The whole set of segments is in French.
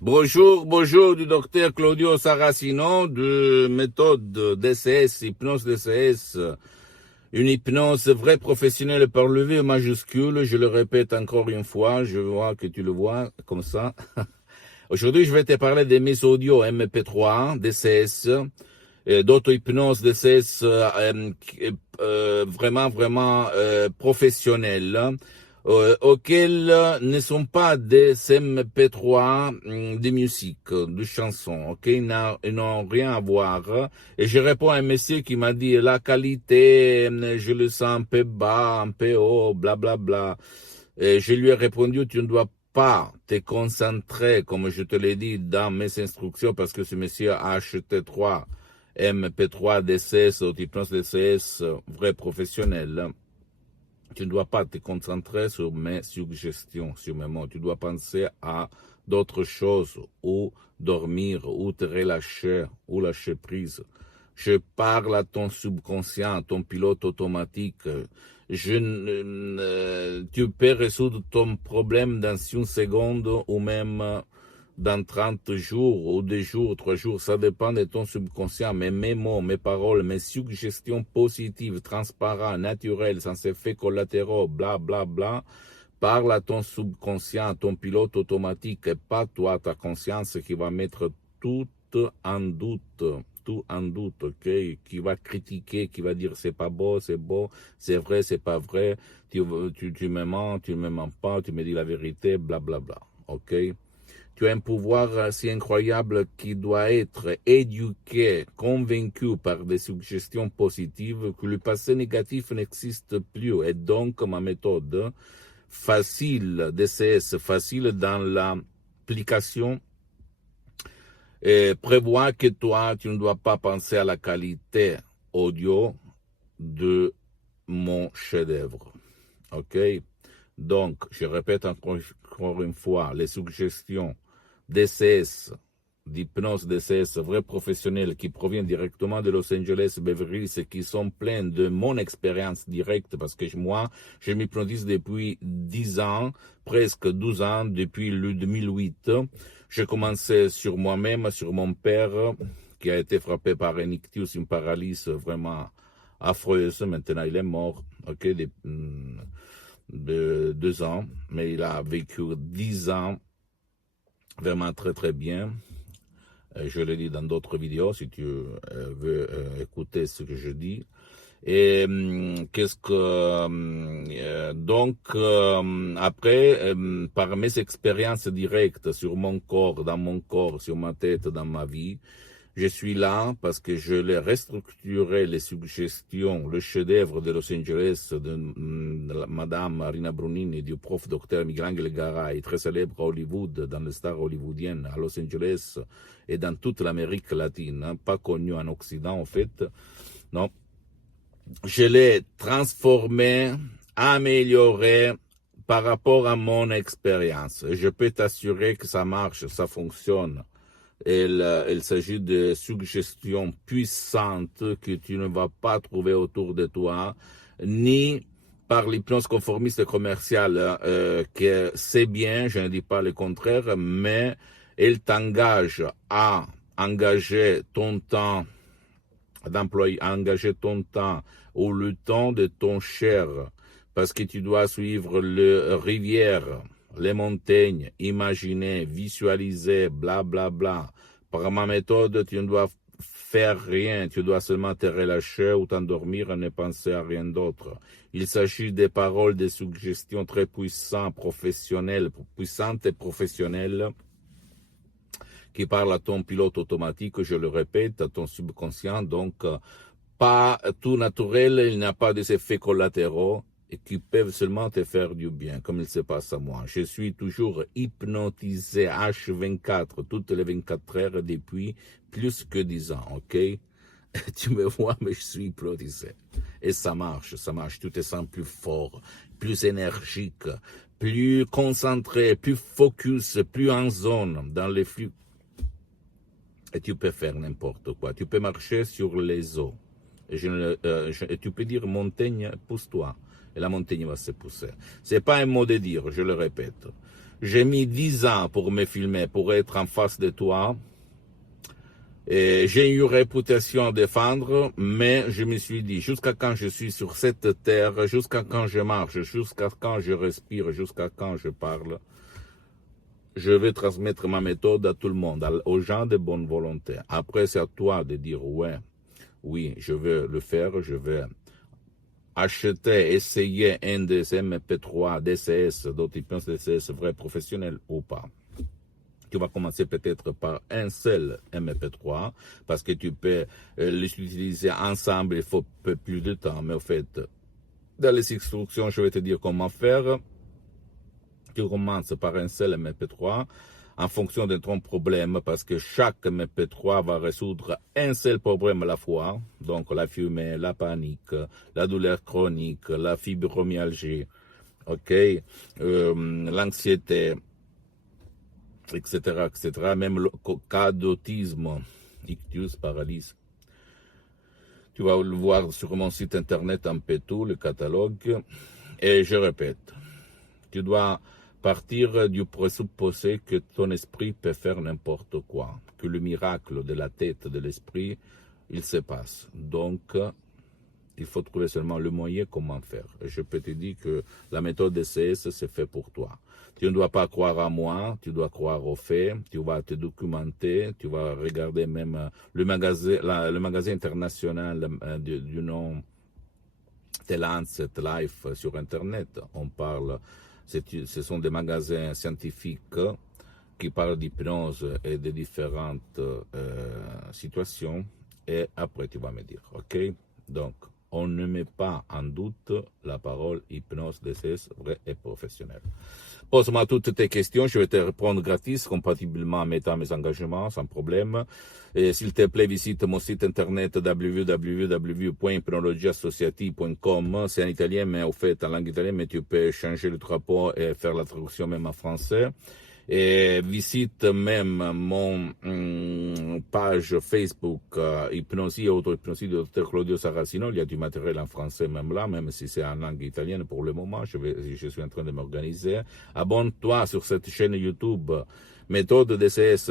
Bonjour, bonjour du docteur Claudio Saracino de méthode DCS, hypnose DCS, une hypnose vraie professionnelle par le V majuscule, je le répète encore une fois, je vois que tu le vois comme ça. Aujourd'hui, je vais te parler de mes audios MP3 DCS, d'auto-hypnose DCS vraiment professionnelle, auxquels ne sont pas des MP3 de musique, de chansons, ok, ils n'ont rien à voir. Et je réponds à un monsieur qui m'a dit la qualité, je le sens un peu bas, un peu haut, bla bla bla. Et je lui ai répondu, tu ne dois pas te concentrer, comme je te l'ai dit dans mes instructions, parce que ce monsieur a acheté 3 MP3 DCS, ou hypnose DCS, vrai professionnel. Tu ne dois pas te concentrer sur mes suggestions, sur mes mots. Tu dois penser à d'autres choses, ou dormir, ou te relâcher, ou lâcher prise. Je parle à ton subconscient, à ton pilote automatique. Tu peux résoudre ton problème dans une seconde ou même dans 30 jours ou 2 jours, 3 jours. Ça dépend de ton subconscient. Mais mes mots, mes paroles, mes suggestions positives, transparentes, naturelles, sans effets collatéraux, bla bla bla, parle à ton subconscient, à ton pilote automatique, et pas toi, ta conscience qui va mettre tout en doute, tout en doute, ok, qui va critiquer, qui va dire c'est pas beau, c'est beau, c'est vrai, c'est pas vrai, tu me mens, tu me mens pas, tu me dis la vérité, bla bla bla, ok. Tu as un pouvoir si incroyable qui doit être éduqué, convaincu par des suggestions positives que le passé négatif n'existe plus. Et donc, ma méthode facile DCS, facile dans l'application, prévoit que toi, tu ne dois pas penser à la qualité audio de mon chef-d'œuvre. OK? Donc, je répète encore une fois, les suggestions DCS, d'hypnose DCS, vrais professionnels qui proviennent directement de Los Angeles, Beverly Hills, et qui sont pleins de mon expérience directe, parce que moi, je m'hypnotise depuis 10 ans, presque 12 ans, depuis le 2008. J'ai commencé sur moi-même, sur mon père, qui a été frappé par un ictus, une paralysie vraiment affreuse. Maintenant, il est mort, ok, de 2 ans, mais il a vécu 10 ans vraiment très très bien. Je l'ai dit dans d'autres vidéos, si tu veux écouter ce que je dis. Et qu'est-ce que donc après par mes expériences directes sur mon corps, dans mon corps, sur ma tête, dans ma vie, je suis là parce que je l'ai restructuré, les suggestions, le chef-d'œuvre de Los Angeles de Madame Marina Brunini, du prof docteur Miguel Garay, très célèbre à Hollywood, dans les stars hollywoodiennes, à Los Angeles et dans toute l'Amérique latine, hein, pas connu en Occident en fait. Non, je l'ai transformé, amélioré par rapport à mon expérience. Je peux t'assurer que ça marche, ça fonctionne. Il s'agit de suggestions puissantes que tu ne vas pas trouver autour de toi, ni par l'hypnose conformiste commerciale, que c'est bien, je ne dis pas le contraire, mais elle t'engage à engager ton temps d'employer, engager ton temps ou le temps de ton cher, parce que tu dois suivre les rivières, les montagnes, imaginer, visualiser, bla bla bla. Par ma méthode, tu ne dois faire rien, tu dois seulement te relâcher ou t'endormir et ne penser à rien d'autre. Il s'agit des paroles, des suggestions très puissantes, professionnelles, puissantes et professionnelles, qui parle à ton pilote automatique, je le répète, à ton subconscient, donc pas tout naturel, il n'y a pas des effets collatéraux et qui peuvent seulement te faire du bien, comme il se passe à moi. Je suis toujours hypnotisé H24, toutes les 24 heures depuis plus que 10 ans, ok? Tu me vois, mais je suis hypnotisé. Et ça marche, tu te sens plus fort, plus énergique, plus concentré, plus focus, plus en zone dans les flux. Et tu peux faire n'importe quoi. Tu peux marcher sur les eaux. Et tu peux dire montagne, pousse-toi. Et la montagne va se pousser. C'est pas un mot de dire, je le répète. J'ai mis 10 ans pour me filmer, pour être en face de toi. J'ai eu réputation à défendre, mais je me suis dit, jusqu'à quand je suis sur cette terre, jusqu'à quand je marche, jusqu'à quand je respire, jusqu'à quand je parle, je vais transmettre ma méthode à tout le monde, aux gens de bonne volonté. Après, c'est à toi de dire, ouais, oui, je veux le faire, je vais acheter, essayer un des MP3, DCS, d'autres pensent DCS vrai professionnel ou pas. Tu vas commencer peut-être par un seul MP3 parce que tu peux l'utiliser ensemble, il faut plus de temps. Mais au fait, dans les instructions, je vais te dire comment faire. Tu commences par un seul MP3 en fonction de ton problème parce que chaque MP3 va résoudre un seul problème à la fois. Donc la fumée, la panique, la douleur chronique, la fibromyalgie, l'anxiété, etc., etc., même le cas d'autisme, ictus, paralysie. Tu vas le voir sur mon site internet un peu tout, le catalogue. Et je répète, tu dois partir du présupposé que ton esprit peut faire n'importe quoi, que le miracle de la tête, de l'esprit, il se passe. Donc, il faut trouver seulement le moyen comment faire. Et je peux te dire que la méthode DCS, c'est fait pour toi. Tu ne dois pas croire à moi, tu dois croire aux faits, tu vas te documenter, tu vas regarder même le magasin international du nom The Lancet Life sur Internet. On parle, ce sont des magasins scientifiques qui parlent d'hypnose et de différentes situations. Et après, tu vas me dire, ok? Donc, on ne met pas en doute la parole hypnose DCS vrai et professionnel. Pose-moi toutes tes questions, je vais te répondre gratis, compatiblement en mettant mes engagements, sans problème. Et s'il te plaît, visite mon site internet www.hypnologieassociative.com. C'est en italien, mais au fait, en langue italienne, mais tu peux changer le drapeau et faire la traduction même en français. Et visite même mon page Facebook Hypnosie et auto-hypnosie de Dr Claudio Saracino. Il y a du matériel en français même là, même si c'est en langue italienne pour le moment. Je suis en train de m'organiser. Abonne-toi sur cette chaîne YouTube méthode DCS,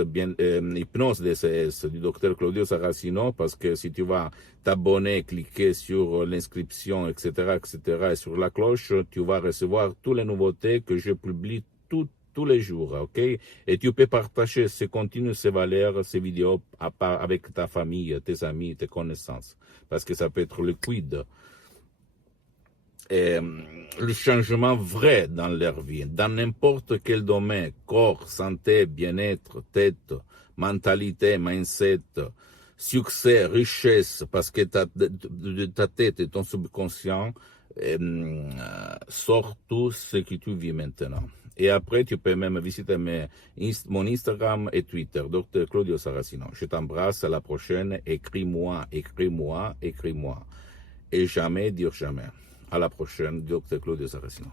hypnose DCS du Dr Claudio Saracino, parce que si tu vas t'abonner, cliquer sur l'inscription, etc., etc., et sur la cloche, tu vas recevoir toutes les nouveautés que je publie tous les jours, ok? Et tu peux partager ces contenus, ces valeurs, ces vidéos avec ta famille, tes amis, tes connaissances, parce que ça peut être liquide. Et le changement vrai dans leur vie, dans n'importe quel domaine, corps, santé, bien-être, tête, mentalité, mindset, succès, richesse, parce que ta tête et ton subconscient sortent tout ce que tu vis maintenant. Et après, tu peux même visiter mon Instagram et Twitter, Dr Claudio Saracino. Je t'embrasse, à la prochaine. Écris-moi, écris-moi, écris-moi. Et jamais dire jamais. À la prochaine, Dr Claudio Saracino.